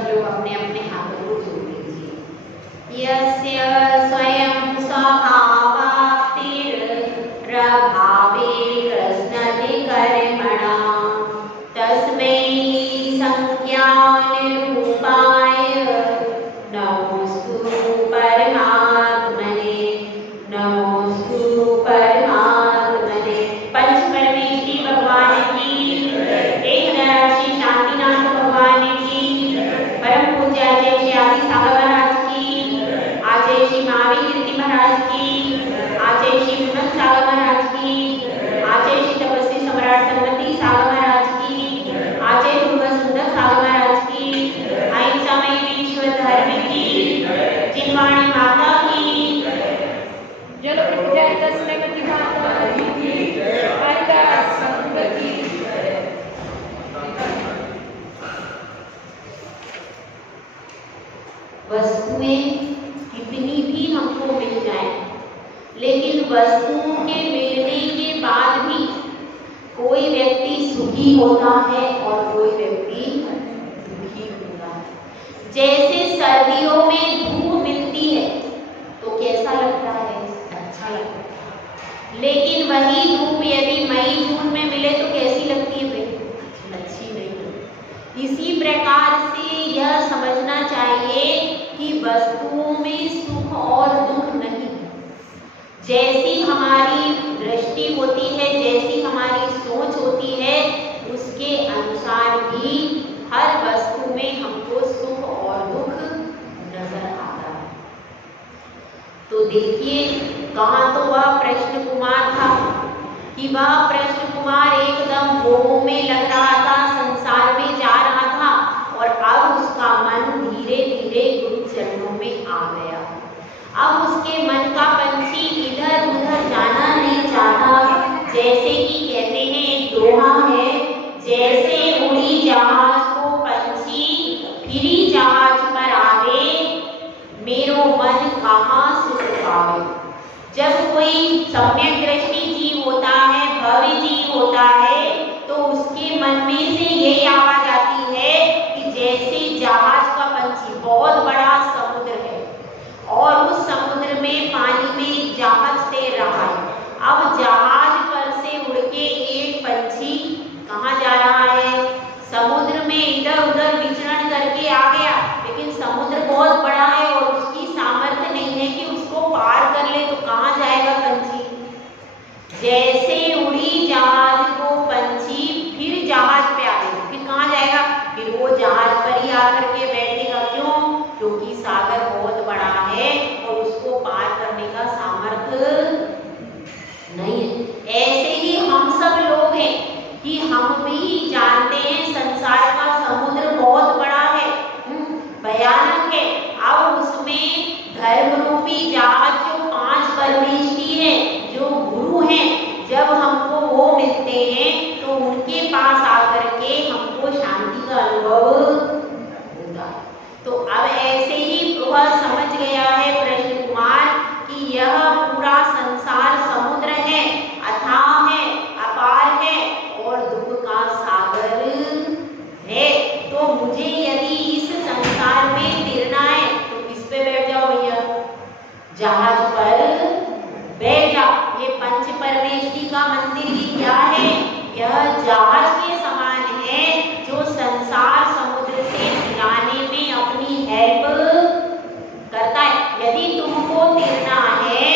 सब लोग अपने अपने हाथों को जोड़ लीजिए। यस्य स्वयं स्वभावाप्तिरभावे कृष्णाधिकर्मणा तस्मै संज्ञानिरूपाय नमोस्तु परमात्मने। नमोस्तु परमात्मने। पंचपरमेष्टि भगवान की, एक नरसी शांतिनाथ भगवान की, परम पूज्य आचार्य श्री आदि सागर महाराज की, आचार्य श्री महावीर कीर्ति महाराज की, आचार्य श्री विमल सागर महाराज की, आचार्य श्री तपस्वी सम्राट सन्मति सागर महाराज की, आचार्य गुरुवर सुंदर सागर महाराज की, अहिंसामयी विश्व धर्म की, जिनवाणी माता की, जल प्रजात श्रीमती माता की, हरिदास संत की। वस्तुएं कितनी भी हमको मिल जाएं, लेकिन वस्तुओं के मिलने के बाद भी कोई व्यक्ति सुखी होता है और कोई व्यक्ति दुखी होता है। जैसे सर्दियों में धूप मिलती है तो कैसा लगता है? अच्छा लगता है। लेकिन वही धूप यदि मई जून में मिले तो कैसी लगती है भाई? अच्छी नहीं लगती। इसी प्रकार से यह समझना चाहिए कि वस्तुओं में सुख और दुख नहीं। जैसी हमारी दृष्टि होती है, जैसी हमारी सोच होती है, उसके अनुसार ही हर वस्तु में हमको सुख और दुख नजर आता है। तो देखिए, कहाँ तो वह प्रश्न कुमार था कि वह प्रश्न कुमार एकदम मोह में लग रहा था, संसार में जा रहा था, और अब उसका मन धीरे धीरे गुरु चरणों में आ गया। अब उसके मन का पंछी इधर उधर जाना नहीं चाहता। जैसे कि कहते हैं, एक दोहा है, जैसे उड़ी जहाज को पंछी फिरी जहाज पर आवे, मेरो मन कहाँ सुख पावे। जब कोई सम्यक दृष्टि जीव होता है, भव्य जीव होता है, तो उसके मन में से यही आवाज आती है कि जैसे जहाज का पंछी, बहुत बड़ा समुद्र है और उस समुद्र में पानी में जहाज तैर रहा है। अब जहाज पर से उड़ के एक पंछी कहाँ जा रहा है? समुद्र में इधर उधर विचरण करके आ गया, लेकिन समुद्र बहुत बड़ा है और उसकी सामर्थ्य नहीं है कि उसको पार कर ले, तो कहाँ जाएगा पंछी? जैसे उड़ी जहाज को पंछी फिर जहाज पे आ गई, फिर कहाँ जाएगा? फिर वो जहाज पर ही आकर के बैठेगा। क्यों? क्योंकि सागर बहुत बड़ा है और उसको पार करने का सामर्थ्य नहीं है। ऐसे ही हम सब लोग हैं कि हम भी जानते हैं संसार का समुद्र बहुत बड़ा है, भयानक है। अब उसमें धर्म रूपी जहाज जो 5 परमेष्टि है, जो गुरु हैं, जब हमको वो मिलते हैं तो उनके पास आकर के हमको शांति का अनुभव होता है। तो अब ऐसे ही वह समझ गया है प्रश्न कुमार कि यह पूरा संसार समुद्र है, अथाह है, अपार है और दुख का सागर है। तो मुझे यदि इस संसार में तैरना है तो किस पे बैठ जाओ भैया? जहाज पर बैठ जाओ। ये पंच परमेष्टि का मंदिर ही क्या है? यह जहाज के समान है जो संसार समुद्र से मिलाने में अपनी हेल्प करता है। यदि तुमको तैरना है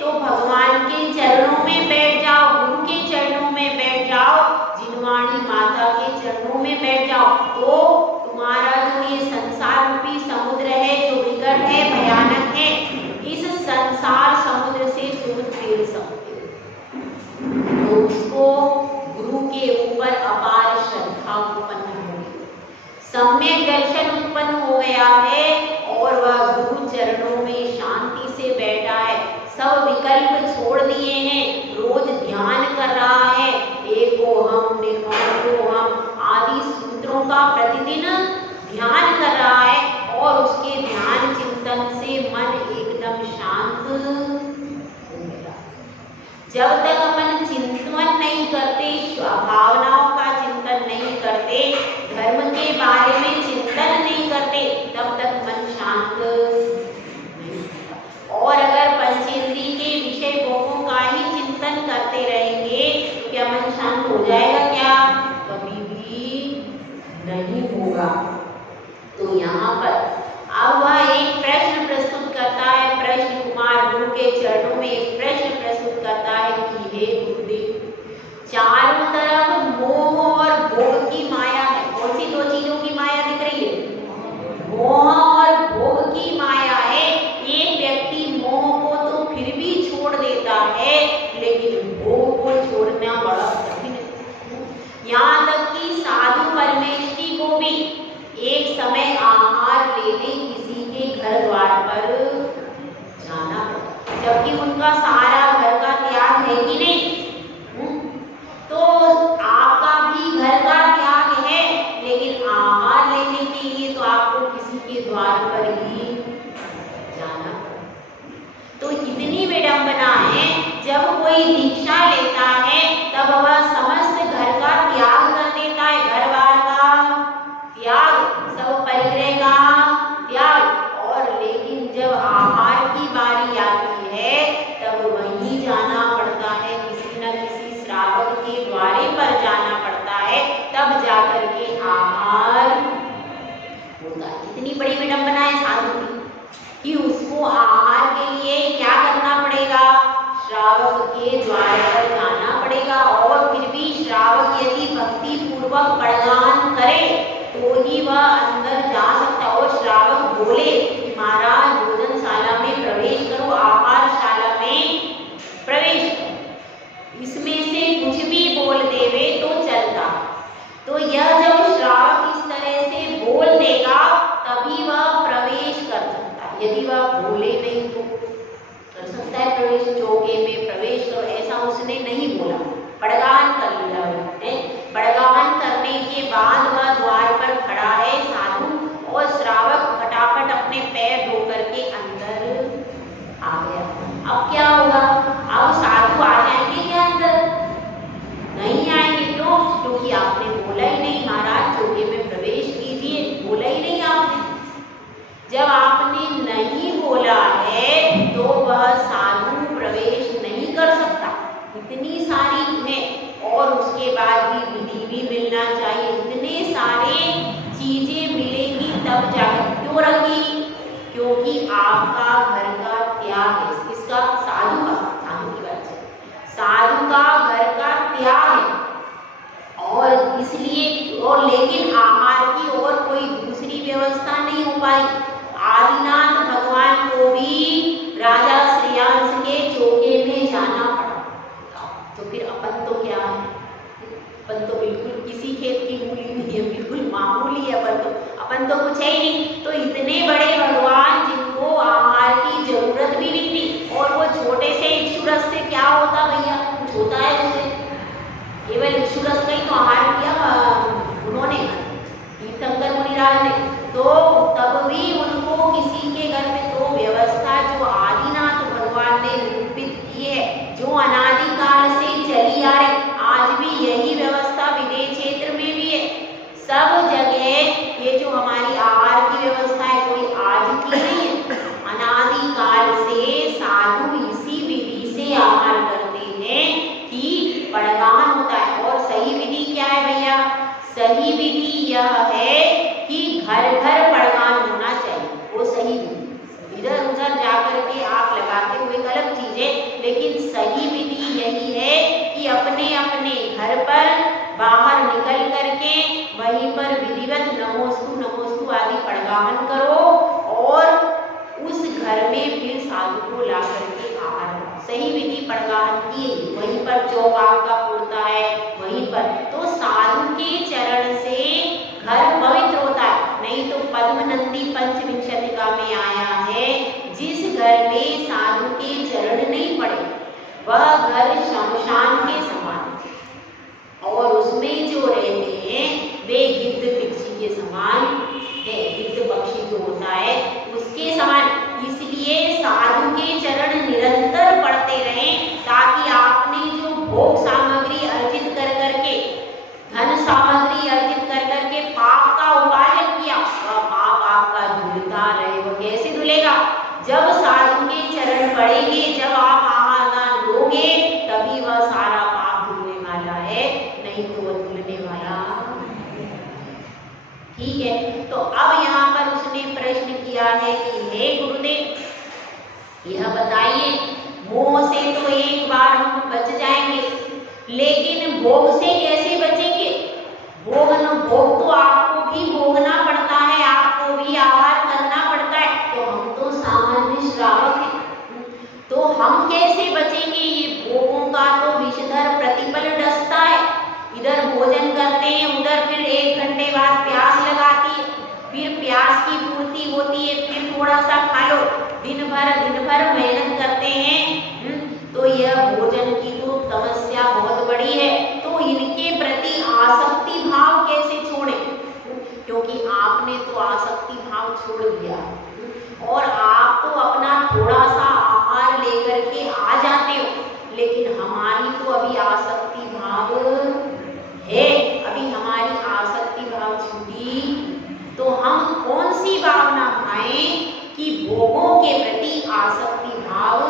तो भगवान के चरणों में बैठ जाओ, गुरु के चरणों में बैठ जाओ, जिनवाणी माता के चरणों में बैठ जाओ, तो तुम्हारा जो ये संसार रूपी समुद्र है, जो विकट है, भयानक है, इस संसार समुद्र से तुम तैर सकते हो। तो उसको गुरु के ऊपर अपार श्रद्धा उत्पन्न हो गई, सम्यक दर्शन उत्पन्न हो गया है और वह गुरु चरणों में शांति से बैठा है। सब विकल्प छोड़ दिए हैं, रोज ध्यान कर रहा है, एकोहम निर्मलोहम आदि सूत्रों का प्रतिदिन ध्यान कर रहा है और उसके ध्यान चिंतन से मन एकदम शांत हो गया। जब तक अपन चिंतन नहीं करते, भावनाओं का चिंतन नहीं करते, धर्म के बारे में चिंतन नहीं करते, नहीं होगा। तो यहाँ पर अब वह एक प्रश्न प्रस्तुत करता है, प्रश्न कुमार गुरु के चरणों में एक प्रश्न प्रस्तुत करता है कि हे गुरुदेव, चारों तरफ मोह और भोग की माया है। कौन सी दो चीजों की माया दिख रही है? मोह और भोग की माया है। एक व्यक्ति मोह को तो फिर भी छोड़ देता है, लेकिन भोग को छोड़ना बड़ा कठिन है। यहाँ तक कि साधु परमेष्ठी को भी एक समय आहार लेने किसी के घर द्वार पर जाना पड़ा, जबकि उनका सारा घर का त्याग है कि नहीं? तो आपका भी घर का त्याग है, लेकिन आहार लेने के लिए तो आपको किसी के द्वार पर ही जाना पड़ा। तो इतनी विडंबना है, जब कोई दीक्षा लेता है तब वह समस्त घर का त्याग कर देता है, घर बार का त्याग, सब परिग्रह का त्याग, और लेकिन जब आहार की बारी आती है तब वहीं जाना पड़ता है, किसी न किसी श्रावक के द्वारे पर जाना पड़ता है, तब जाकर के आहार होता है। इतनी बड़ी विडंबना है साधु की कि उसको आहार के लिए क्या करना पड़ेगा? श्रावक के द्वार पर जाना पड़ेगा। और फिर भी श्रावक यदि भक्ति पूर्वक प्रदान करे तो ही वह अंदर जा सकता है। और श्रावक बोले कि महाराज भोजनशाला में प्रवेश करो, आहारशाला में प्रवेश करो, इसमें से कुछ भी बोल देवे तो चलता। तो यह जब श्रावक इस तरह से बोल देगा तभी वह प्रवेश कर सकता है। यदि वह बोले नहीं तो कर सकता है प्रवेश, चौके में प्रवेश करो, ऐसा उसने नहीं बोला, पड़गान कर लिया उसने। पड़गान करने के बाद वह द्वार पर खड़ा है साधु, और श्रावक फटाफट अपने पैर धो करके अंदर आ गया। अब क्या होगा? अब साधु आ जाएंगे क्या अंदर? नहीं आएंगे। क्यों? क्योंकि आपने बोला ही नहीं महाराज चौके में प्रवेश कीजिए, बोला ही नहीं आपने। जब आपने नहीं बोला है तो वह साधु प्रवेश नहीं कर सकता। इतनी सारी है, और उसके बाद भी विधि भी मिलना चाहिए, इतने सारे चीजें मिलेंगी तब जाकर। क्यों रखी? क्योंकि आपका घर का त्याग है। किसका? साधु का। साधु की बात है, साधु का घर का त्याग है, और इसलिए, और लेकिन आहार की और कोई दूसरी व्यवस्था नहीं हो पाई। आदिनाथ भगवान को भी राजा श्रेयांश के चौके में जाना पड़ा। तो फिर अपन तो क्या है? अपन तो बिल्कुल किसी खेत की मूली नहीं है, बिल्कुल मामूली है अपन तो कुछ है ही नहीं। तो इतने बड़े भगवान जिनको आहार की जरूरत भी नहीं थी, और वो छोटे से इक्षुरस से क्या होता भैया? कुछ होता है उससे? केवल इक्षुरस का ही तो आहार किया उन्होंने, तीर्थंकर मुनिराज ने। तो तब भी उनको किसी के घर में तो व्यवस्था जो आदिनाथ भगवान ने निरूपित की है, जो अनादिकाल से चली आ रही, आज भी यही व्यवस्था विदेश क्षेत्र में भी है। सब जगह ये जो हमारी आहार की व्यवस्था है कोई आज की नहीं है, अनादिकाल से साधु इसी विधि से आहार करते हैं कि पड़गान होता है। और सही विधि क्या है भैया? सही विधि यह है कि घर घर पड़गान होना चाहिए, वो सही विधि। इधर उधर जाकर के आप लगाते हुए गलत चीज है, लेकिन सही विधि यही है कि अपने अपने घर पर बाहर निकल करके वहीं पर विधिवत नमोस्तु आदि पड़गान करो, और उस घर में फिर साधु को ला करके आहार। सही विधि पड़गान की, वहीं पर चौक आपका पुरता है वहीं पर। तो साधु के चरण से घर पवित्र होता है। नहीं तो पद्मनंदी पंचविंशतिका में आया है, जिस घर में साधु के चरण नहीं पड़े वह घर शमशान के समान, और उसमें जो रहते हैं वे गिद्ध पक्षी के समान है। गिद्ध पक्षी जो होता है उसके समान। इसलिए साधु के चरण निरंतर पड़ते रहें, ताकि आपने जो भोग सामग्री अर्जित कर करके, धन सामग्री अर्जित कर करके पाप का उपार्जन किया, वह पाप आपका धुलता रहे। वो कैसे धुलेगा? जब साधु के चरण पड़ेंगे, जब आप आहार दान लोगे, तभी वह सारा पाप धुलने वाला है, नहीं तो वह धुलने वाला। ठीक है। तो अब यहाँ पर उसने प्रश्न किया है कि हे गुरुदेव, यह बताइए, मोह से तो एक बार हम बच जाएंगे, लेकिन भोग से कैसे बचेंगे? भोग तो आपको भी भोगना पड़ता है, आपको भी आहार करना पड़ता है। तो हम तो सामान्य श्रावक हैं, तो हम कैसे बचेंगे? ये भोगों का तो विषधर प्रतिपल डसता है। इधर भोजन करते हैं, उधर फिर 1 घंटे बाद प्यास लगाती है, फिर प्यास की पूर्ति होती है, फिर थोड़ा सा खा लो, दिन भर मेहनत करते हैं। तो यह भोजन की तो समस्या बहुत बड़ी है। तो इनके प्रति आसक्ति भाव कैसे छोड़े? क्योंकि आपने तो आसक्ति भाव छोड़ दिया और आप तो अपना थोड़ा सा आहार लेकर के आ जाते हो, लेकिन हमारी तो अभी आसक्ति भाव है, अभी हमारी आसक्ति भाव छूटी। तो हम कौन सी भावना भाएं कि भोगों के प्रति आसक्ति भाव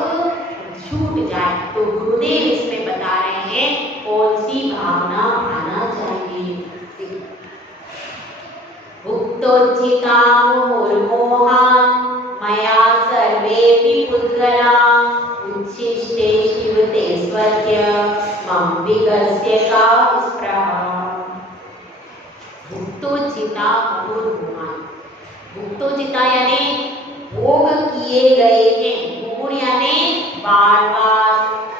छूट जाए? तो गुरुदेव इसमें बता रहे हैं कौन सी भावना आना चाहिए। भुक्तोचिता मुहुर्मोहान् मया सर्वेऽपि पुद्गलाः उच्छिष्टे शिवते स्वस्य मम विगस्य का स्पृहा। भुक्तोचिता मुहुर्मोहान्, भुक्तोचिता यानी भोग किए गए हैं, मुहुर यानी बार बार,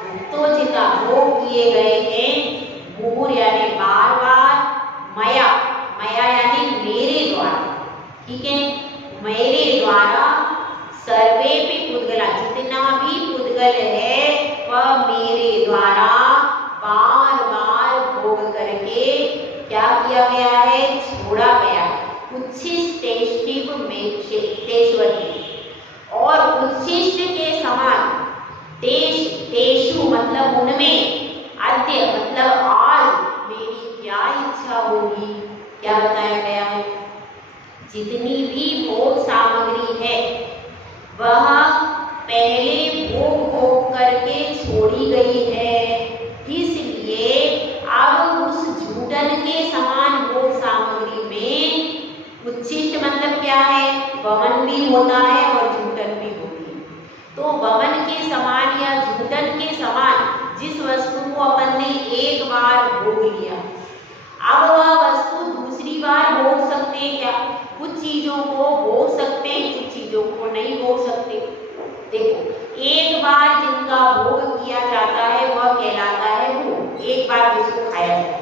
भुक्तोचिता भोग किए गए हैं, मुहुर यानी बार बार, मया यानी मेरे द्वारा, ठीक है, मेरे द्वारा, सर्वे भी पुद्गला, जितना भी पुद्गल है वह मेरे द्वारा बार बार भोग करके क्या किया गया है? छोड़ा गया। उच्छिष्टेष्टिव मेक्षेतेष्वति, और उच्छिष्ट के समान, तेषु मतलब उनमें, अद्य मतलब आज मेरी क्या इच्छा होगी? क्या बताया गया है? जितनी भी भोग सामग्री है वह पहले भोग करके छोड़ी गई है, इसलिए अब उस झूठन के समान भोग सामग्री में, उच्छिष्ट मतलब क्या है? वमन भी होता है और झूठन भी होती है। तो वमन के समान या झूठन के समान जिस वस्तु को अपन ने एक बार भोग लिया, अब वह वस्तु दूसरी बार भोग सकते हैं क्या? कुछ चीजों को भोग सकते हैं, कुछ चीजों को नहीं भोग सकते। देखो, एक बार जिनका भोग किया जाता है वह कहलाता है भोग, एक बार जिसको खाया जाता है,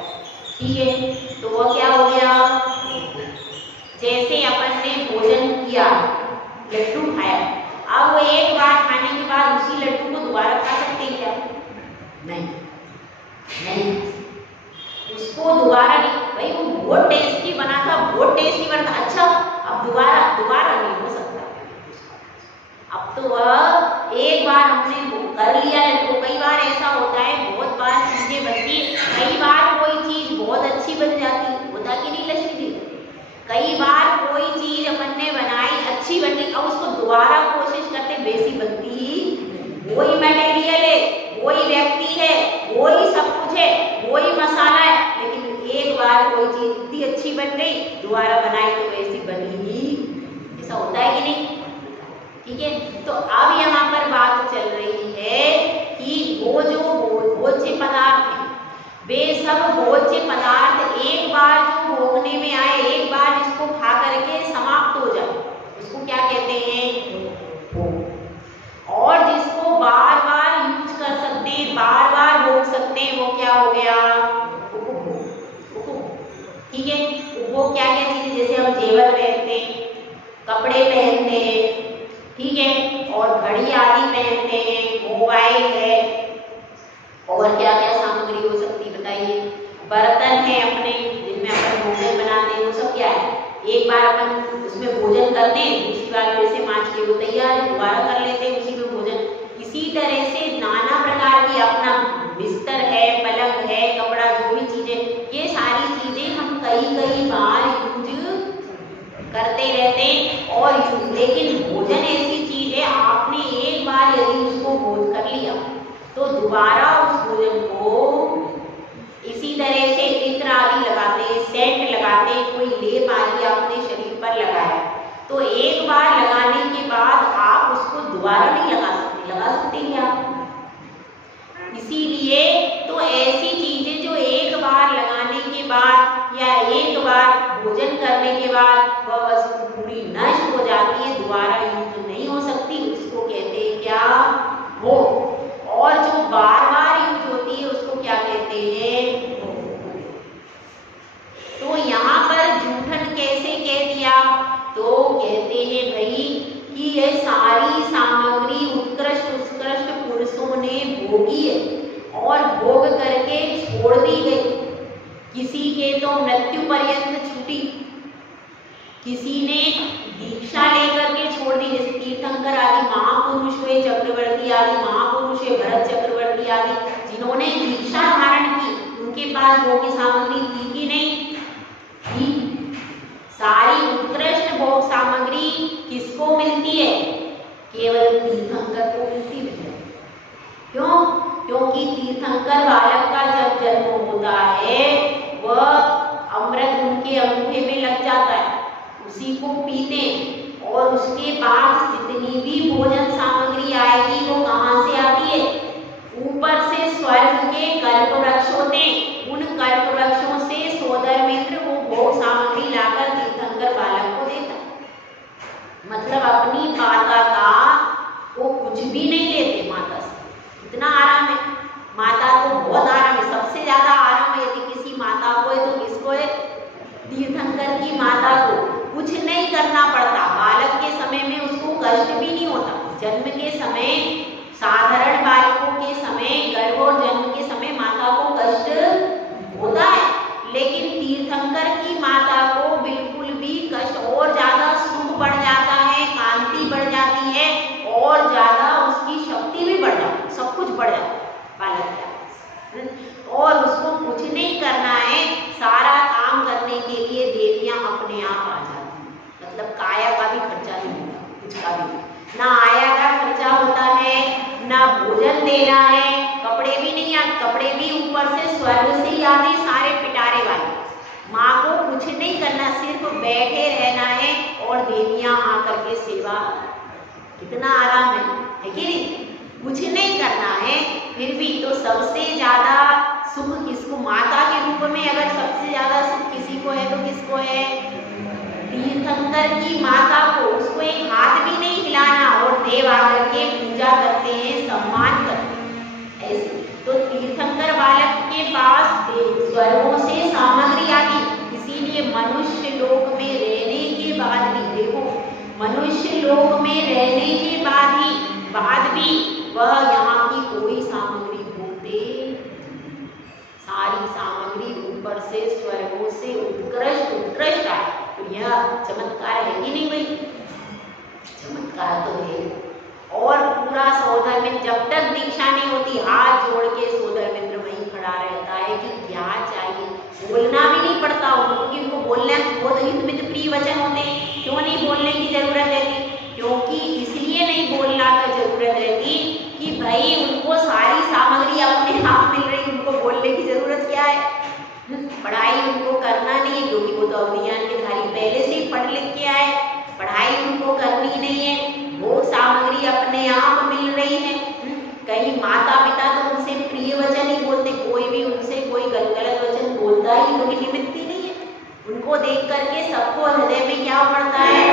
ठीक है। तो वह क्या हो गया? जैसे अपन ने भोजन किया, लड्डू खाया, अब वो एक बार खाने के बाद उसी लड्डू को दोबारा खा सकते हैं क्या? नहीं, उसको दोबारा नहीं। भाई वो बहुत टेस्टी बना था, बहुत टेस्टी बना था, अच्छा अब दोबारा नहीं हो सकता। अब तो वह एक बार हमने कर लिया है। तो कई बार ऐसा होता है, बहुत बार चीजें बनती, कई बार कोई चीज बहुत अच्छी बन जाती, होता कि नहीं लक्ष्मी जी? कई बार कोई चीज अपन ने बनाई, अच्छी बनी, अब उसको दोबारा कोशिश करते, वैसी बनती, वही मटेरियल है, वही व्यक्ति है, वही सब कुछ है, वही मसाला है, लेकिन एक बार कोई चीज इतनी अच्छी बन गई, दोबारा बनाई तो वैसी बनी ही। ऐसा होता है कि नहीं? ठीक है। तो अब यहाँ पर बात चल रही है कि वो जो भोज्य पदार्थ है, वे सब भोज्य पदार्थ एक बार जो भोगने में आए, एक बार जिसको खा करके समाप्त हो जाए, उसको क्या कहते हैं? भोग। और जिसको बार बार यूज कर सकते हैं, बार बार भोग सकते हैं, वो क्या हो गया? उपभोग। ठीक है। उपभोग क्या क्या चीजें? जैसे हम जेवर पहनते हैं, कपड़े पहनते हैं, ठीक है, और घड़ी आदि पहनते हैं, मोबाइल है, और क्या क्या सामग्री हो सकती है बताइए? बर्तन है अपने जिनमें अपन भोजन बनाते हैं, वो सब क्या है? एक बार अपन उसमें भोजन करते हैं, दूसरी बार फिर से मांज के वो तैयार है, दोबारा कर लेते हैं उसी में भोजन। इसी तरह से नाना प्रकार की, अपना बिस्तर है, पलंग है, कपड़ा, जो भी चीजें, ये सारी चीजें हम कई बार यूज करते रहते हैं। और लेकिन भोजन ऐसी चीज है, आपने एक बार यदि उसको भोज कर लिया तो दोबारा उस भोजन को इसी तरह से इत्र आदि लगाते हैं, सेंट लगाते हैं, कोई लेप आदि आप तो एक बार लगाने के बाद आप उसको दोबारा नहीं लगा सकते क्या? इसीलिए तो ऐसी चीजें जो एक बार लगाने के बाद या एक बार भोजन करने के बाद वह वस्तु पूरी नष्ट हो जाती है, दोबारा यूज नहीं हो सकती, उसको कहते हैं क्या? भोग। और जो बार बार यूज होती है उसको क्या कहते हैं? तो यहाँ पर जूठन कैसे कह दिया? तो कहते हैं भाई कि ये सारी सामग्री उत्कृष्ट पुरुषों ने भोगी है और भोग करके छोड़ दी गई। किसी के तो मृत्यु पर्यंत छूटी, किसी ने दीक्षा लेकर के छोड़ दी, जैसे तीर्थंकर आदि महापुरुष हुए, चक्रवर्ती आदि महापुरुष है, भरत चक्रवर्ती आदि, जिन्होंने दीक्षा धारण की, उनके पास भोग की सामग्री थी कि नहीं थी? सारी उत्कृष्ट भोग सामग्री किसको मिलती है? केवल तीर्थंकर को मिलती है। क्यों? क्योंकि तीर्थंकर बालक का जब जन्म होता है वह अमृत उनके अंगूठे में लग जाता है, उसी को पीते और उसके बाद जितनी भी भोजन सामग्री आएगी वो कहाँ से आती है? ऊपर से स्वर्ग के कल्प वृक्ष होते हैं, उन कल्प वृक्षों से सोदर मित्र वो भोग सामग्री लाकर तीर्थंकर बालक को देता। मतलब अपनी माता का वो कुछ भी नहीं लेते माता से, इतना आराम है माता को, बहुत आराम है, सबसे ज्यादा आराम है यदि किसी माता को है तो किसको है? तीर्थंकर की माता को। कुछ नहीं करना पड़ता, बालक के समय में उसको कष्ट भी नहीं होता। जन्म के समय, साधारण बालकों के समय, गर्भ और जन्म के समय माता को कष्ट होता है, लेकिन तीर्थंकर की माता को बिल्कुल भी कष्ट, और ज्यादा सुख बढ़ जाता है, कांति बढ़ जाती है और ज्यादा उसकी शक्ति भी बढ़ जाती है, सब कुछ बढ़ जाता है बालक का। और उसको कुछ नहीं करना है, सारा काम करने के लिए देवियां अपने आप आ जाती हैं। मतलब काया का भी खर्चा नहीं होता, कुछ का भी, ना आया का खर्चा होता है, ना भोजन देना है, कपड़े भी नहीं आते, कपड़े भी ऊपर से स्वर्ग से ही आते सारे पिटारे वाले। माँ को कुछ नहीं करना, सिर्फ बैठे रहना है और देवियां आकर के सेवा। कितना आराम है कि नहीं? कुछ नहीं करना है, फिर भी तो सबसे ज्यादा सुख किसको? माता के रूप में अगर सबसे ज्यादा सुख किसी को है तो किसको है? तीर्थंकर की माता को। उसको एक हाथ भी नहीं हिलाना और देव आकर के पूजा करते हैं, सम्मान करते हैं ऐसे। तो तीर्थंकर बालक के पास स्वर्गों से सामग्री आती, इसीलिए मनुष्य लोक में रहने के बाद भी, देखो मनुष्य लोक में रहने के बाद भी वह यहाँ की कोई सामग्री भोगते, सारी सामग्री ऊपर से स्वर्गों से उत्कृष्ट है। तो यह चमत्कार है कि नहीं भाई? चमत्कार तो है। और पूरा सोदर मित्र, जब तक दीक्षा नहीं होती, हाथ जोड़ के सोदर मित्र वहीं खड़ा रहता है कि क्या चाहिए, बोलना भी नहीं पड़ता उनको, क्योंकि उनको बोलना बहुत हित मित्र प्रिय वचन होते हैं। क्यों नहीं बोलने की जरूरत रहती? क्योंकि इसलिए नहीं बोलना का जरूरत रहती कि भाई उनको सारी सामग्री अपने आप मिल रही, उनको बोलने की जरूरत क्या है? पढ़ाई उनको करना नहीं है, क्योंकि वो तो अभिज्ञान के धारी पहले से ही पढ़ लिख के आए, पढ़ाई उनको करनी नहीं है, वो सामग्री अपने आप मिल रही है। कहीं माता पिता तो उनसे प्रिय वचन ही बोलते, कोई भी उनसे कोई गलत वचन बोलता ही कोई निमित्त ही नहीं है। उनको देख करके सबको हृदय में क्या बढ़ता है?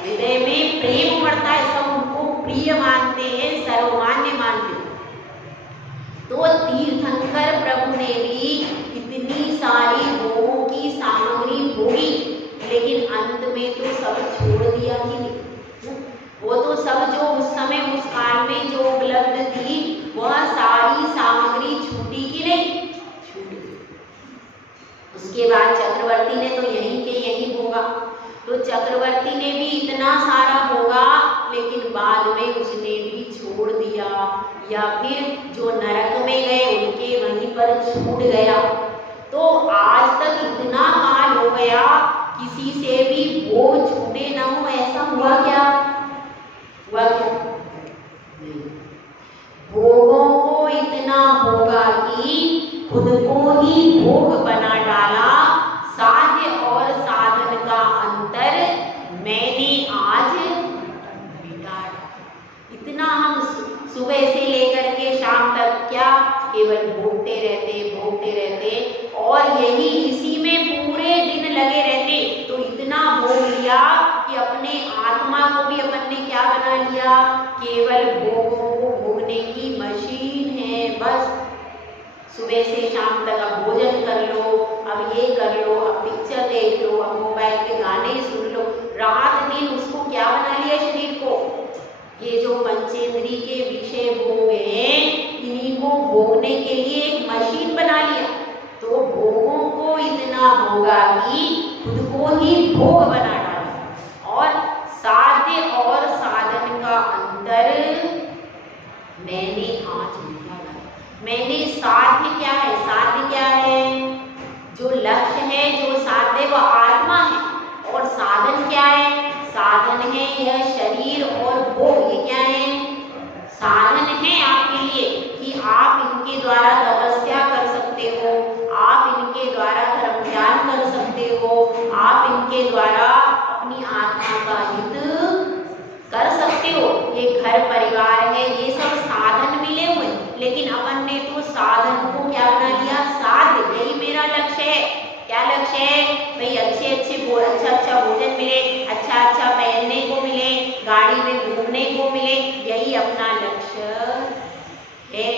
हृदय में प्रेम बढ़ता है, सब उनको प्रिय मानते हैं, सर्वमान्य मानते हैं। तो तीर्थंकर प्रभु ने भी इतनी सारी भोगों की सामग्री भोगी, लेकिन अंत में तो सब छोड़ दिया कि नहीं? वो तो सब जो उस समय उस काल में जो उपलब्ध थी वह सारी सामग्री छूटी कि नहीं? छूटी। उसके बाद चक्रवर्ती ने तो यहीं के यहीं भोगा। तो चक्रवर्ती ने भी इतना सारा भोगा, लेकिन बाद में उसने भी छोड़ दिया, या फिर जो नरक में गए उनके वहीं पर छूट गया। तो आज तक इतना काल हो गया, किसी से भी भोग छूटे न हो, ऐसा हुआ क्या? हुआ क्या? भोगों को इतना भोगा कि खुद को ही भोग बना डाला। साध्य और साधन का अंतर मैंने अपने आत्मा को भी अपन ने क्या बना लिया, केवल भोगों को भोगने की मशीन है। बस सुबह से शाम तक अब भोजन कर लो, अब ये कर लो, अब पिक्चर देख लो, अब मोबाइल पे गाने सुन लो, रात दिन उसको क्या बना लिया शरीर को, ये जो पंचेंद्री के विषय भोग हैं इन्हीं को भोगने के लिए एक मशीन बना लिया। तो भोगों को इतना भोगा कि खुद को ही भोग बना डाला। और साध्य और साधन का अंतर मैंने आज निकाला। मैंने साध्य क्या है, साध्य क्या है, जो लक्ष्य है, जो साध्य वह आत्मा है। और साधन क्या है, साधन है यह शरीर और भोग। ये क्या है, साधन है आपके लिए कि आप इनके द्वारा तपस्या कर सकते हो, आप इनके द्वारा धर्म ध्यान कर सकते हो, आप इनके द्वारा अपनी आत्मा का हित कर सकते हो। ये घर परिवार है, ये सब साधन मिले हुए। लेकिन अपन ने तो साधन को क्या बना लिया, साध्य। यही मेरा लक्ष्य है। क्या लक्ष्य है भाई, अच्छा भोजन मिले, अच्छा पहनने को मिले, गाड़ी में घूमने को मिले, यही अपना लक्ष्य है।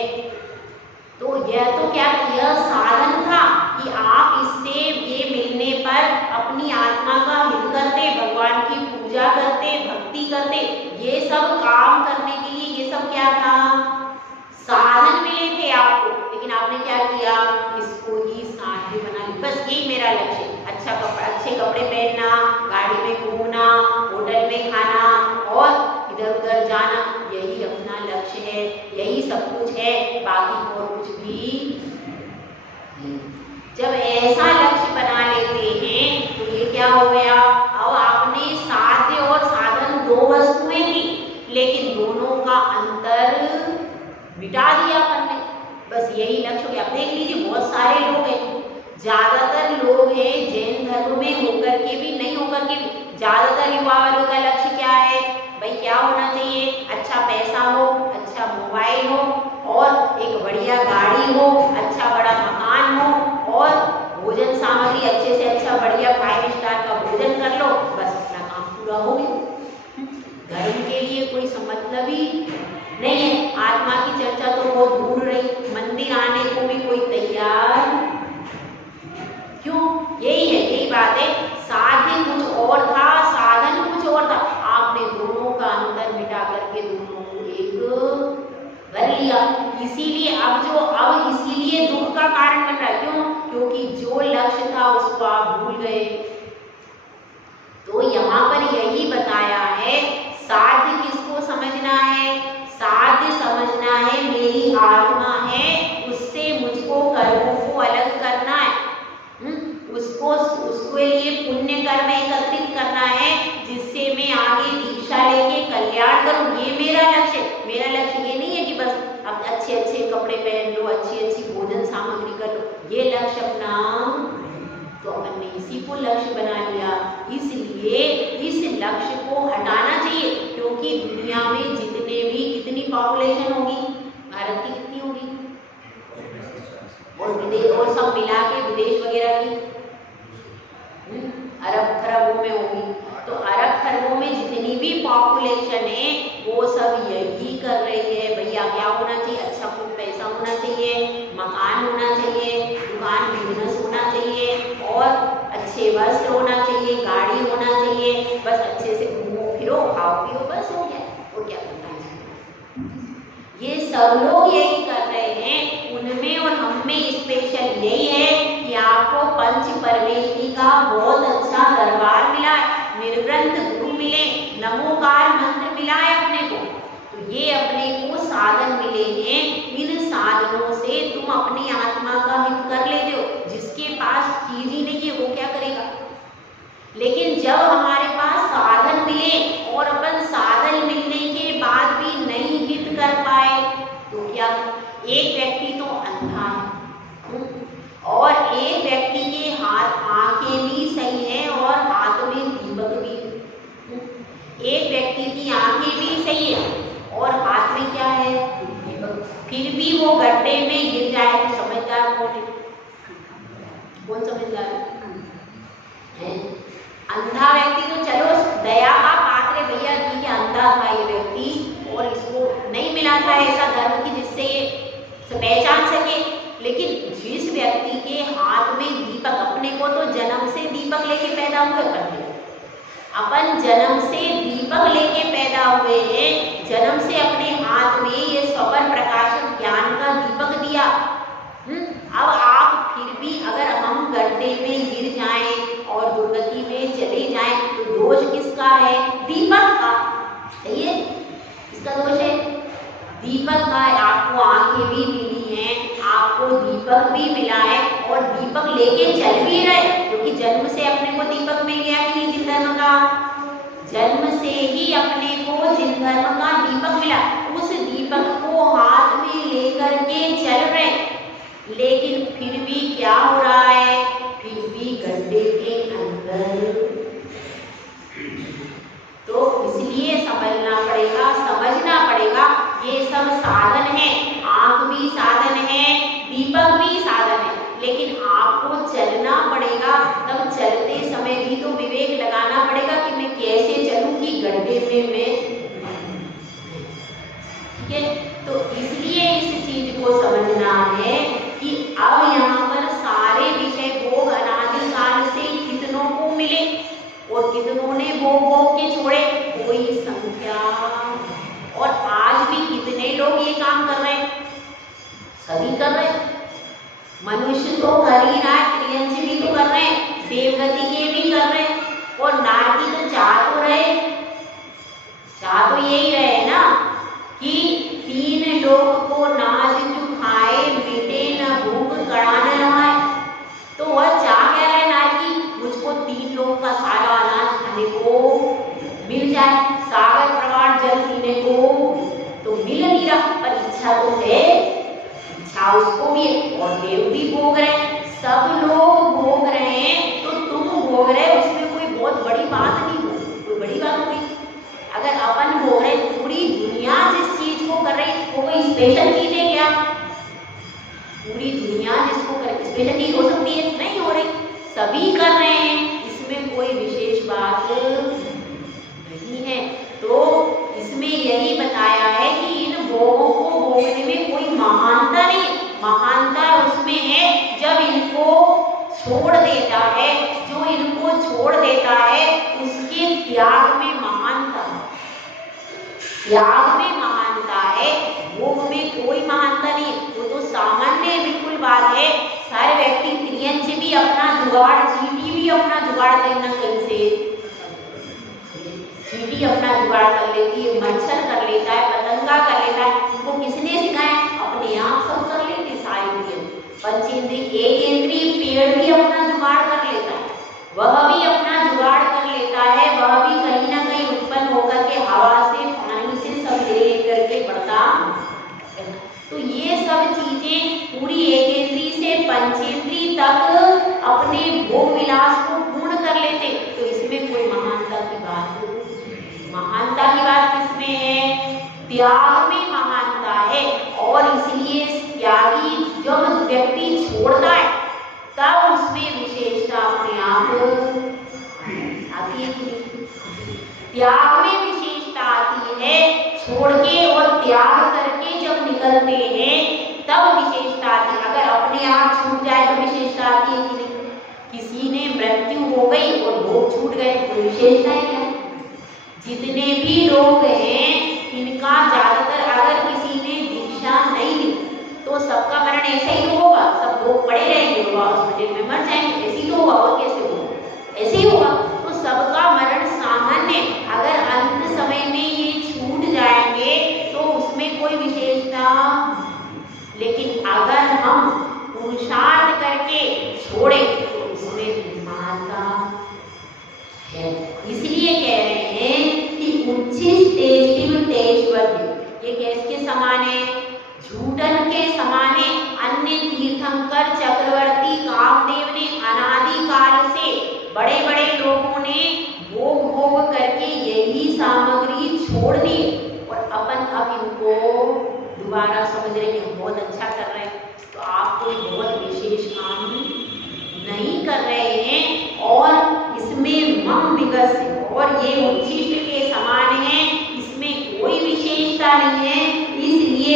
तो यह तो क्या, यह साधन था कि आप इससे ये मिलने पर अपनी आत्मा का हित करते, भगवान की पूजा करते, भक्ति करते। ये सब काम करने के लिए ये सब क्या था, साधन मिले थे आपको। लेकिन आपने क्या किया, इसको ही साध्य बना लिया। बस यही मेरा लक्ष्य, अच्छे कपड़े पहनना, गाड़ी में घूमना, होटल में खाना और इधर उधर जाना, यही अपना लक्ष्य है, यही सब कुछ है, बाकी और कुछ भी। जब ऐसा लक्ष्य बना लेते हैं तो ये क्या हो गया, अब आपने साध्य और साधन दो वस्तुएं थी, लेकिन दोनों का अंतर मिटा दिया अपन ने। बस यही लक्ष्य हो गया। आप देख लीजिए, बहुत सारे लोग हैं, ज्यादातर लोग हैं जैन धर्म में होकर के भी, नहीं होकर के भी, ज्यादातर युवा वर्ग का लक्ष्य क्या है भाई, क्या होना चाहिए, अच्छा पैसा हो, अच्छा मोबाइल हो और एक बढ़िया गाड़ी हो, अच्छा बड़ा मकान हो और भोजन सामग्री अच्छे से अच्छा बढ़िया 5 स्टार का भोजन कर लो, बस अपना काम पूरा हो गया। धर्म के लिए कोई मतलब ही नहीं है। आत्मा की चर्चा तो बहुत दूर रही, मंदिर आने को भी कोई तैयार क्यों। यही है, यही बात है, साध्य कुछ और था, साधन कुछ और था। आपने दोनों का अंतर मिटा करके दोनों को एक कर लिया। इसीलिए अब इसीलिए दुख का कारण बन रहा है। क्यों, क्योंकि जो लक्ष्य था उसको आप भूल गए। तो यहाँ पर यही बताया है, साध्य किसको समझना है, साध्य समझना है मेरी आत्मा है, उससे मुझको कर्मों को अलग करना है, उसके लिए पुण्य कर्म एकत्रित करना है, जिससे मैं आगे दीक्षा लेके कल्याण करूं। ये मेरा लक्ष्य। मेरा लक्ष्य ये नहीं है कि बस अब अच्छे कपड़े पहन लो, अच्छी भोजन सामग्री कर लो, ये लक्ष्य अपना। तो अपन ने इसी को लक्ष्य बना लिया। इसलिए इस लक्ष्य को हटाना चाहिए, क्योंकि दुनिया में जितने भी, कितनी पॉपुलेशन होगी भारत की, कितनी होगी, और विदेश और सब मिला के विदेश वगैरह की अरब खरबों में होगी। तो अरब खरबों में जितनी भी पॉपुलेशन है वो सब यही कर रही है। भैया क्या होना चाहिए, अच्छा कुछ पैसा होना चाहिए, मकान होना चाहिए, दुकान बिजनेस होना चाहिए और अच्छे वस्त्र होना चाहिए, गाड़ी होना चाहिए, बस अच्छे से घूमो फिरो खाओ पियो, बस हो गया। और क्या करना है, ये सब लोग यही कर रहे हैं। उनमें और हम में स्पेशल यही है कि आपको पंच परमेश्वरी का बहुत अच्छा दरबार मिला है, निर्ग्रंथ गुरु मिले, नमोकार मंत्र मिला है अपने को। तो ये अपने को साधन मिले हैं, इन साधनों से तुम अपनी आत्मा का हित कर लेते हो। जिसके पास चीज ही नहीं है वो क्या करेगा। लेकिन जब हमारे पास साधन मिले और अपन साधन मिलने के बाद भी नहीं हित कर पाए तो क्या, एक व्यक्ति तो अंधा है और एक व्यक्ति के हाथ आंखें भी सही है और हाथ में दीपक भी है। एक व्यक्ति की आंखें भी सही है और हाथ में क्या है, दीपक, फिर भी वो गड्ढे में गिर जाए तो समझदार कौन है, कौन समझदार है? अंधा व्यक्ति तो चलो दया का है ऐसा धर्म की जिससे ये पहचान सके। लेकिन जिस व्यक्ति के हाथ में दीपक, अपने को तो जन्म से दीपक लेके पैदा हुए, अपन जन्म से दीपक लेके पैदा हुए हैं, जन्म से अपने हाथ में ये स्वपर प्रकाशक ज्ञान का दीपक दिया। अब आप फिर भी अगर हम गड्ढे में गिर जाएं और दुर्गति में चले जाएं तो दोष किसका है? दीपक का। सही है, किसका दोष है? दीपक का। आपको आंखें भी मिली हैं, आपको दीपक भी मिला है और दीपक लेके चल भी रहे, क्योंकि जन्म से अपने को दीपक मिल गया कि नहीं? जिन धर्म का जन्म से ही अपने को जिन धर्म का दीपक मिला, उस दीपक को हाथ में लेकर के चल रहे, लेकिन फिर भी क्या हो रहा है? फिर भी गड्ढे के अंदर। तो इसलिए समझना पड़ेगा, समझना पड़ेगा, ये सब साधन है। आंख भी साधन है, दीपक भी साधन है, लेकिन आपको चलना पड़ेगा। तब चलते समय भी तो विवेक लगाना पड़ेगा कि मैं कैसे चलूं कि गड्ढे में मैं, ठीक है? तो इसलिए इस चीज को समझना है कि अब यहाँ पर सारे विषय भोग अनादिकाल से कितनों को मिले और कितनों ने भोग भोग के छोड़े, कोई संख्या। और आज भी कितने लोग ये काम कर रहे हैं? सभी कर रहे हैं। मनुष्य तो कर ही रहा है, त्रियंश भी तो कर रहे हैं, देवगति के भी कर रहे हैं, और नारकी तो चाह तो रहे, चाह तो यही रहे ना कि तीन लोग को नाज जो खाए, मिटे न भूख कड़ा न रहा। तो वह चाह कह रहा है नारकी, मुझको तीन लोग का सारा अनाज खाने को मिल जाए, सागर प्रवाह जल पीने को तो मिल नहीं रहा, पर इच्छा तो है, इच्छा उसको भी है। और देव भी भोग रहे हैं, सब लोग भोग रहे हैं, तो तुम भोग रहे, उसमें कोई बहुत बड़ी बात नहीं हो, कोई बड़ी बात हो गई? अगर अपन भोग रहे, पूरी दुनिया जिस चीज को कर रही है वो कोई स्पेशल चीज है क्या? पूरी दुनिया जिसको कर, स्पेशल चीज हो सकती है? नहीं हो रही, सभी कर रहे हैं, इसमें कोई विशेष बात नहीं है। तो इसमें यही बताया है कि इन भोगों को भोगने में कोई महानता नहीं, महानता उसमें है जब इनको छोड़ देता है। जो इनको छोड़ देता है उसके त्याग में महानता है, त्याग में महानता है, भोग में कोई महानता नहीं। वो तो सामान्य बिल्कुल बात है। सारे व्यक्ति त्रियंश भी अपना जुगाड़, चींटी भी अपना जुगाड़ कहीं ना कहीं से, चींटी अपना जुगाड़ कर लेती है, मच्छर कर लेता है, पतंगा कर लेता है। उनको किसने सिखाया? अपने आप सब कर लेते सारे क्रिया। पंचेंद्रिय, एक इंद्रिय पेड़ भी अपना जुगाड़ कर लेता है, वह भी अपना जुगाड़ कर लेता है, वह भी कहीं ना कहीं उत्पन्न होकर के हवा से, पानी से सब ले लेकर के बढ़ता। तो ये सब चीजें पूरी एक इंद्रिय से पंचेंद्रिय तक अपने भोग विलास को पूर्ण कर लेते। तो इसमें कोई महानता की बात, महानता की बात किसमें है? त्याग में महानता है। और इसलिए त्यागी जब व्यक्ति छोड़ता है तब उसमें विशेषता अपने आप आती है। त्याग में विशेषता आती है, छोड़ के और त्याग करके जब निकलते हैं तब विशेषता आती है। अगर अपने आप छूट जाए तो विशेषता आती है कि नहीं? किसी ने मृत्यु हो गई और भोग छूट गए तो विशेषता है क्या? जितने भी लोग हैं इनका ज्यादातर, अगर किसी ने दीक्षा नहीं ली तो सबका मरण ऐसे ही तो होगा, सब लोग पड़े रहेंगे, हॉस्पिटल में मर जाएंगे, ऐसे ही तो होगा। और कैसे होगा? ऐसे ही होगा। तो सबका मरण सामान्य, अगर अंत समय में ये छूट जाएंगे तो उसमें कोई विशेषता। लेकिन अगर हम पुरुषार्थ करके छोड़े तो उसमें महानता है। इसलिए कह रहे हैं कि ये किसके समान है? झूठन के समान है। अन्य तीर्थंकर चक्रवर्ती कामदेव ने अनादिकाल से बड़े बड़े लोगों ने भोग भोग करके यही सामग्री छोड़ दी, और अपन अब इनको दोबारा समझ रहे हैं, बहुत अच्छा कर रहे हैं, तो आप कोई बहुत विशेष काम नहीं कर रहे हैं। और इसमें मम विगस और ये उच्छिष्ट के समान है, इसमें कोई विशेषता नहीं है। इसलिए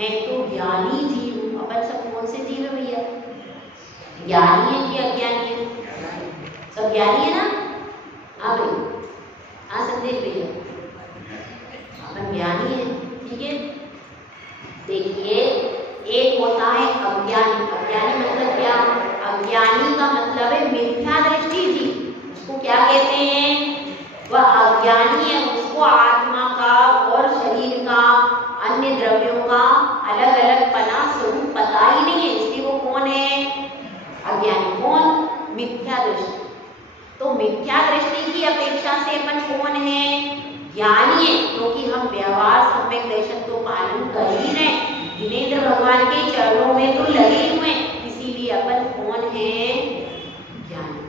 मैं तो ज्ञानी जीव हूँ। अपन सब कौन से जीव है भैया? ज्ञानी है कि अज्ञानी है? सब ज्ञानी है ना? हाँ भाई, हाँ संदेश भैया, अपन ज्ञानी है, ठीक है। देखिए, एक होता है अज्ञानी। अज्ञानी मतलब क्या? अज्ञानी का मतलब है मिथ्या दृष्टि जी। उसको क्या कहते हैं? वह अज्ञानी है, उसको आत्मा का और शरीर का, अन्य द्रव्यों का अलग अलग पना स्वरूप पता ही नहीं है, इसलिए वो कौन है? अज्ञानी। कौन? मिथ्या दृष्टि। तो मिथ्या दृष्टि की अपेक्षा से अपन कौन है? ज्ञानी है, क्योंकि हम व्यवहार सम्यक दर्शन तो पालन कर ही रहे, जिनेंद्र भगवान के चरणों में तो लगे हुए, इसीलिए अपन कौन है? ज्ञानी।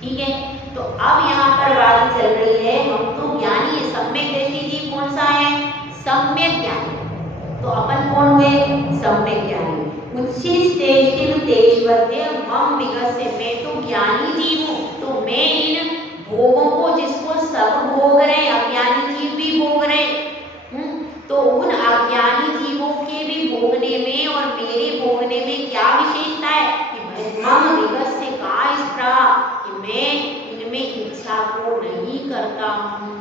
ठीक है, तो अब यहाँ पर बात चल रही है, हम तो ज्ञानी है, सम्यक दृष्टि जी कौन सा है? सम्यक ज्ञानी। तो अपन कौन हुए? सम्यक ज्ञानी। मम विगस्य, मैं तो ज्ञानी जीव हूँ, तो मैं इन भोगों को, जिसको सब भोग रहे, अज्ञानी जीव भी भोग रहे, तो उन अज्ञानी जीवों के भी भोगने में और मेरे भोगने में क्या विशेषता है कि मम विगस्य का इस प्रकार कि मैं इनमें इच्छा को नहीं करता हूँ।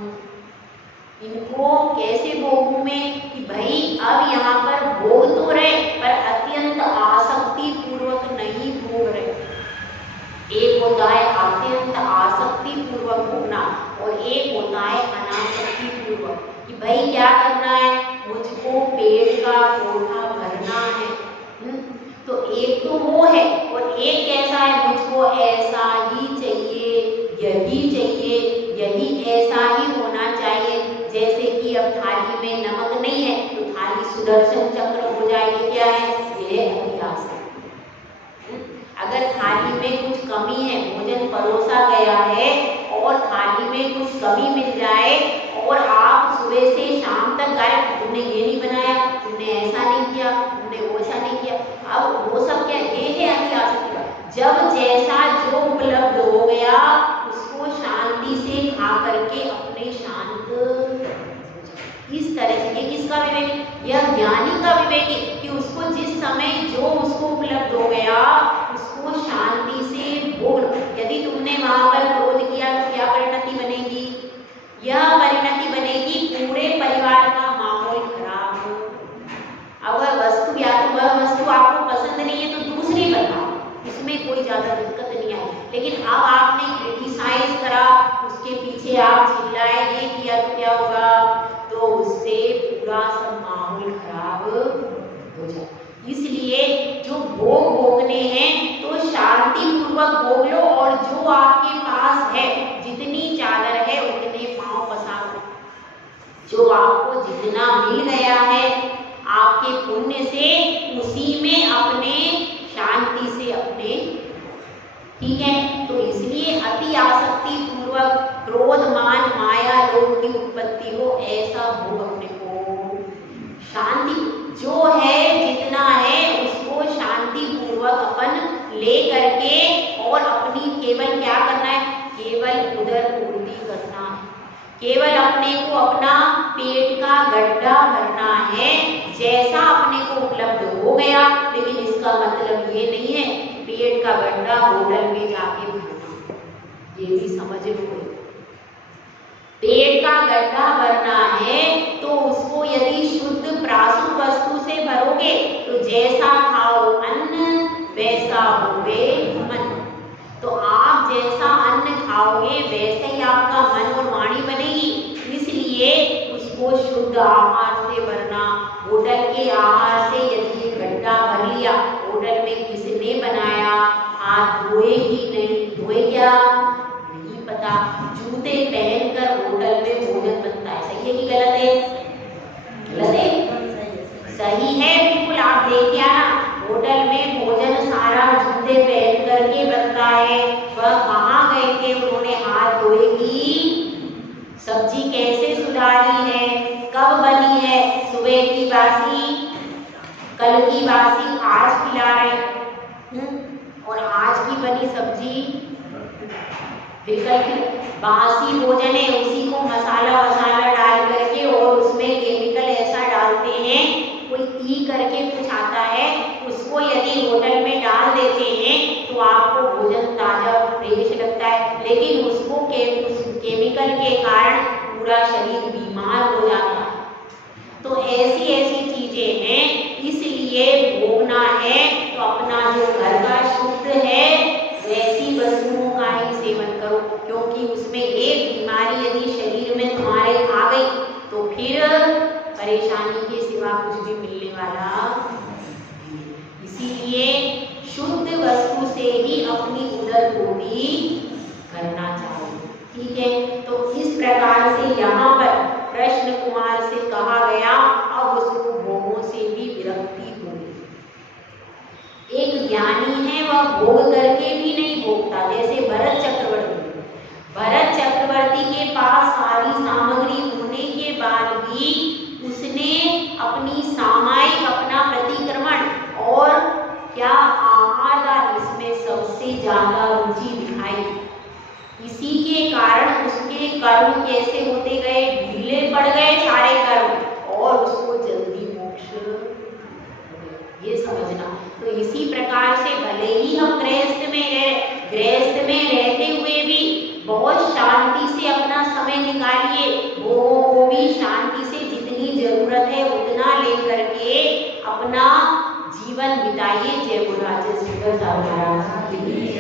इनको कैसे भोगूं मैं? कि भाई अब यहाँ पर भोग तो रहे, पर अत्यंत आसक्ति पूर्वक नहीं भोग रहे। एक होता है अत्यंत आसक्ति पूर्वक भोगना और एक होता है अनासक्ति पूर्वक, कि भाई क्या करना है? मुझको पेट का कोठा भरना है। तो एक तो वो है, और एक कैसा है? मुझको ऐसा ही चाहिए, यही चाहिए, यही ऐसा ही होना चाहिए। जैसे कि अब थाली में नमक नहीं है तो थाली सुदर्शन चक्र हो जाएगी। क्या है? यह अभ्यास है। अगर थाली में कुछ कमी है, भोजन परोसा गया है और थाली में कुछ कमी मिल जाए और आप सुबह से शाम तक गाय, तुमने ये नहीं बनाया, तुमने ऐसा नहीं किया, तुमने वैसा नहीं किया, अब वो सब क्या? ये है अभ्यास की बात। जब जैसा जो उपलब्ध हो गया उसको शांति से खा करके अपने शांत, इस तरह से। ये किसका विवेक? यह ज्ञानी का विवेक है कि उसको जिस समय जो उसको उपलब्ध हो गया उसको शांति से भोग। यदि तुमने वहां पर क्रोध किया तो क्या परिणति बनेगी? यह परिणति बनेगी पूरे परिवार का माहौल खराब हो। अब वह वस्तु, या तो वह वस्तु आपको पसंद नहीं है तो दूसरी बनाओ, इसमें कोई ज्यादा दिक्कत नहीं आई। लेकिन अब आपने क्रिटिसाइज करा, उसके पीछे आप चिल्लाए, ये किया तो क्या होगा? तो उससे पूरा सब माहौल खराब हो जाए। इसलिए जो भोग भोगने हैं तो शांति पूर्वक भोग लो, और जो आपके पास है, जितनी चादर है उतने पांव पसारो। जो आपको जितना मिल गया है आपके पुण्य से, उसी में अपने शांति से अपने, ठीक है। तो इसलिए अति आसक्ति पूर्वक क्रोध मान माया लोभ की उत्पत्ति हो, ऐसा भोग अपने को शांति जो है, जितना है उसको शांति पूर्वक अपन ले करके, और अपनी केवल क्या करना है? केवल उदर पूर्ति करना है, केवल अपने को अपना पेट का गड्ढा भरना है, जैसा अपने को उपलब्ध हो गया। लेकिन इसका मतलब ये नहीं है पेट का गड्ढा होटल में जाके भरना, ये भी समझ लो। पेट का गड्ढा भरना है तो उसको यदि शुद्ध प्रासु वस्तु से भरोगे तो जैसा खाओ अन्न वैसा होवे मन। तो आप जैसा अन्न खाओगे वैसे ही आपका मन और वाणी बनेगी। इसलिए उसको शुद्ध आहार से भरना। होटल के आहार से यदि ये गड्ढा भर लिया, होटल में किसने बनाया, हाथ धोए ही नहीं, धोए क्या नहीं पता, जूते पहनकर होटल में भोजन बनता है। सही है कि गलत है? गलत है? सही है, बिल्कुल। आप देखिए ना, होटल में भोजन सारा जूते पहन करके बनता है। वह कहाँ गए थे? उन्होंने हाथ धोए की सब्जी कैसे सुधारी है, कब बनी है, सुबह की बासी, कल की बासी आज खिला रहे, और आज की बनी सब्जी फिर कल की बासी भोजन है, उसी को मसाला वसाला डाल करके और उसमें केमिकल ऐसा डालते हैं कोई ई करके कुछ आता है, उसको यदि होटल में डाल देते हैं तो आपको भोजन ताजा और फ्रेश लगता है, लेकिन उसको उस केमिकल के कारण पूरा शरीर बीमार हो जाता है। तो ऐसी ऐसी चीजें हैं, इसलिए भोगना है तो अपना जो घर का शुद्ध है वैसी वस्तुओं का ही सेवन करो, क्योंकि उसमें एक बीमारी यदि शरीर में तुम्हारे आ गई तो फिर परेशानी के सिवा कुछ भी मिलने वाला नहीं। इसीलिए शुद्ध वस्तु से ही अपनी उदर पूर्ति करना चाहिए। ठीक है, तो इस प्रकार से यहाँ पर कृष्ण कुमार से कहा गया अब उसको भोगों से भी विरक्ति हो गई। एक ज्ञानी है वह भोग करके भी नहीं भोगता, जैसे भरत चक्रवर्ती के पास सारी सामग्री होने के बाद भी उसने अपनी सामायिक अपना प्रतिक्रमण और क्या आहार इसमें सबसे ज्यादा रुचि दिखाई। इसी के कारण उसके कर्म कैसे होते गए, ढीले पड़ गए सारे कर्म और उसको जल्दी मोक्ष, ये समझना। तो इसी प्रकार से भले ही हम गृहस्थ में रहते हुए भी बहुत शांति से अपना समय निकालिए, भोगों को भी शांति से जितनी जरूरत है उतना लेकर के अपना जीवन बिताइए। जय गुरु राजेश महाराज की।